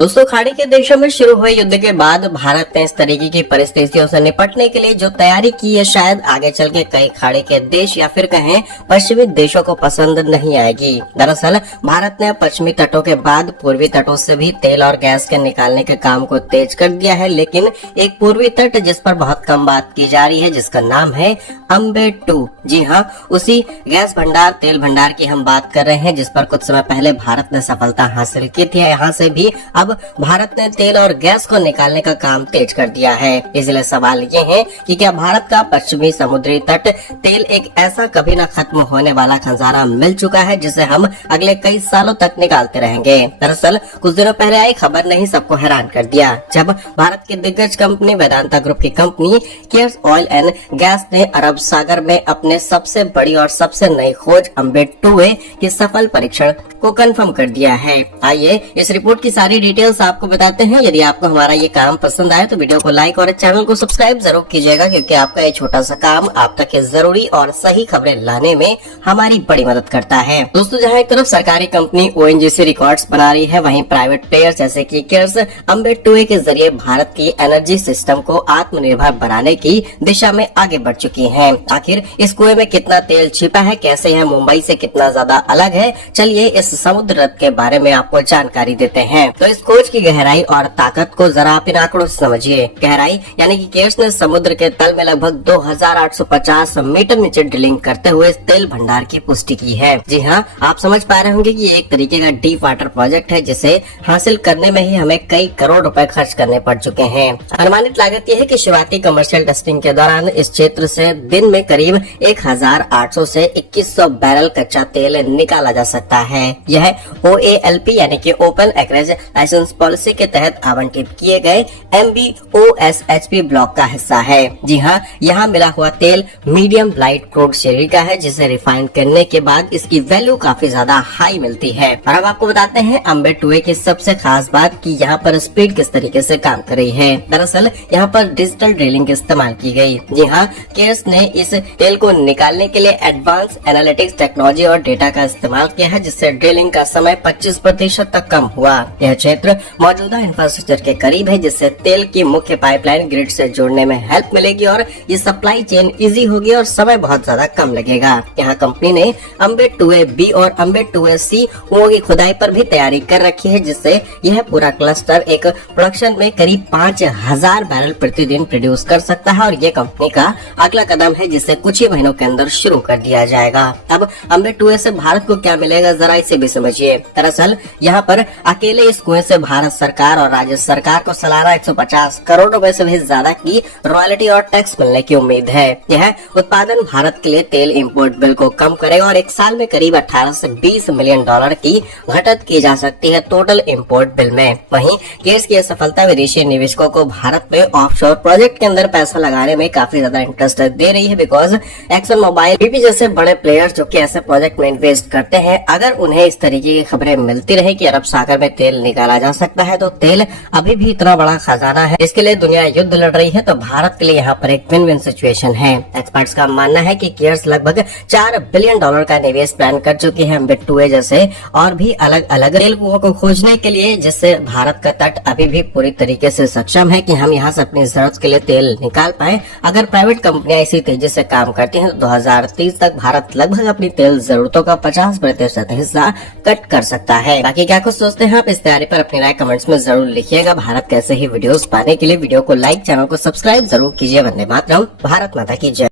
दोस्तों, खाड़ी के देशों में शुरू हुए युद्ध के बाद भारत ने इस तरीके की परिस्थितियों से निपटने के लिए जो तैयारी की है, शायद आगे चल के कई खाड़ी के देश या फिर कहें पश्चिमी देशों को पसंद नहीं आएगी। दरअसल भारत ने पश्चिमी तटों के बाद पूर्वी तटों से भी तेल और गैस के निकालने के काम को तेज कर दिया है, लेकिन एक पूर्वी तट जिस पर बहुत कम बात की जा रही है, जिसका नाम है अम्बेट्टू। जी हाँ, उसी गैस भंडार, तेल भंडार की हम बात कर रहे हैं, जिस पर कुछ समय पहले भारत ने सफलता हासिल की थी। यहाँ से भी अब भारत ने तेल और गैस को निकालने का काम तेज कर दिया है। इसलिए सवाल ये है कि क्या भारत का पश्चिमी समुद्री तट तेल एक ऐसा कभी न खत्म होने वाला खजाना मिल चुका है, जिसे हम अगले कई सालों तक निकालते रहेंगे। दरअसल कुछ दिनों पहले आई खबर ने ही सबको हैरान कर दिया, जब भारत की दिग्गज कंपनी वेदांता ग्रुप की company cares oil and gas ने अरब सागर में अपने सबसे बड़ी और सबसे नई खोज अम्बेट्टू के सफल परीक्षण को कंफर्म कर दिया है। आइए इस रिपोर्ट की सारी डिटेल्स आपको बताते हैं। यदि आपको हमारा ये काम पसंद आए तो वीडियो को लाइक और चैनल को सब्सक्राइब जरूर कीजिएगा, क्योंकि आपका ये छोटा सा काम आप तक ये जरूरी और सही खबरें लाने में हमारी बड़ी मदद करता है। दोस्तों, जहाँ एक तरफ सरकारी कंपनी ONGC रिकॉर्ड्स बना रही है, वहीं प्राइवेट प्लेयर्स जैसे कि केयर्स अम्बेट्टू के जरिए भारत की एनर्जी सिस्टम को आत्मनिर्भर बनाने की दिशा में आगे बढ़ चुकी है। आखिर इस कुएं में कितना तेल छिपा है, कैसे यह मुंबई से कितना ज्यादा अलग है, चलिए इस समुद्र रथ के बारे में आपको जानकारी देते हैं। तो इस खोज की गहराई और ताकत को जरा आप इन आंकड़ों से समझिए। गहराई यानी कि केयर्स ने समुद्र के तल में लगभग 2850 मीटर नीचे ड्रिलिंग करते हुए तेल भंडार की पुष्टि की है। जी हाँ, आप समझ पा रहे होंगे कि ये एक तरीके का डीप वाटर प्रोजेक्ट है, जिसे हासिल करने में ही हमें कई करोड़ रुपए खर्च करने पड़ चुके हैं। अनुमानित लागत यह है कि शुरुआती कमर्शियल टेस्टिंग के दौरान इस क्षेत्र से दिन में करीब 1800 से 2100 बैरल कच्चा तेल निकाला जा सकता है। यह OALP यानी कि ओपन एक्रेज लाइसेंस पॉलिसी के तहत आवंटित किए गए MBOSHP ब्लॉक का हिस्सा है। जी हाँ, यहाँ मिला हुआ तेल मीडियम लाइट क्रूड श्रेणी का है, जिसे रिफाइन करने के बाद इसकी वैल्यू काफी ज्यादा हाई मिलती है। और अब आपको बताते हैं अम्बेट्टू की सबसे खास बात कि यहाँ पर स्पीड किस तरीके से काम कर रही है। दरअसल यहाँ पर डिजिटल ड्रिलिंग इस्तेमाल की गई। जी हाँ, केयर्स ने इस तेल को निकालने के लिए एडवांस एनालिटिक्स टेक्नोलॉजी और डेटा का इस्तेमाल किया है, जिससे ड्रिलिंग का समय 25% तक कम हुआ। यह क्षेत्र मौजूदा इंफ्रास्ट्रक्चर के करीब है, जिससे तेल की मुख्य पाइपलाइन ग्रिड से जोड़ने में हेल्प मिलेगी और ये सप्लाई चेन इजी होगी और समय बहुत ज्यादा कम लगेगा। यहाँ कंपनी ने अम्बेट्टू B और अम्बेट्टू C कुओं की खुदाई पर भी तैयारी कर रखी है, जिससे यह पूरा क्लस्टर एक प्रोडक्शन में करीब 5000 बैरल प्रतिदिन प्रोड्यूस कर सकता है। और ये कंपनी का अगला कदम है, जिसे कुछ ही महीनों के अंदर शुरू कर दिया जाएगा। अब अम्बेट्टू से भारत को क्या मिलेगा, जरा इसे भी समझिए। दरअसल यहाँ पर अकेले इस कुएं से भारत सरकार और राज्य सरकार को सालाना 150 करोड़ रुपए से भी ज्यादा की रॉयल्टी और टैक्स मिलने की उम्मीद है। यह उत्पादन भारत के लिए तेल इंपोर्ट बिल को कम करेगा और एक साल में करीब 18 से 20 मिलियन डॉलर की घटत की जा सकती है टोटल इंपोर्ट बिल में। वहीं केयर्स की सफलता विदेशी निवेशकों को भारत में ऑफशोर प्रोजेक्ट के अंदर पैसा लगाने में काफी ज्यादा इंटरेस्ट दे रही है, बिकॉज एक्सन मोबाइल, BP जैसे बड़े प्लेयर्स जो कि ऐसे प्रोजेक्ट में इन्वेस्ट करते हैं, अगर उन्हें इस तरीके की खबरें मिलती रहे कि अरब सागर में तेल निकाला जा सकता है, तो तेल अभी भी इतना बड़ा खजाना है, इसके लिए दुनिया युद्ध लड़ रही है, तो भारत के लिए यहाँ पर एक विन विन सिचुएशन है। एक्सपर्ट्स का मानना है कि केयर्स लगभग $4 बिलियन का निवेश प्लान कर चुकी है अम्बेट्टू जैसे और भी अलग अलग तेल कुओं को खोजने के लिए, जिससे भारत का तट अभी भी पूरी तरीके से सक्षम है कि हम यहाँ से अपनी जरूरत के लिए तेल निकाल पाए। अगर प्राइवेट कंपनियां इसी तेजी से काम करती हैं, तो 2030 तक भारत लगभग अपनी तेल जरूरतों का 50% हिस्सा कट कर सकता है। बाकी क्या कुछ सोचते हैं आप इस तैयारी पर, अपनी राय कमेंट्स में जरूर लिखिएगा। भारत कैसे ही वीडियोस पाने के लिए वीडियो को लाइक, चैनल को सब्सक्राइब जरूर कीजिए। वंदे मातरम, भारत माता की जय।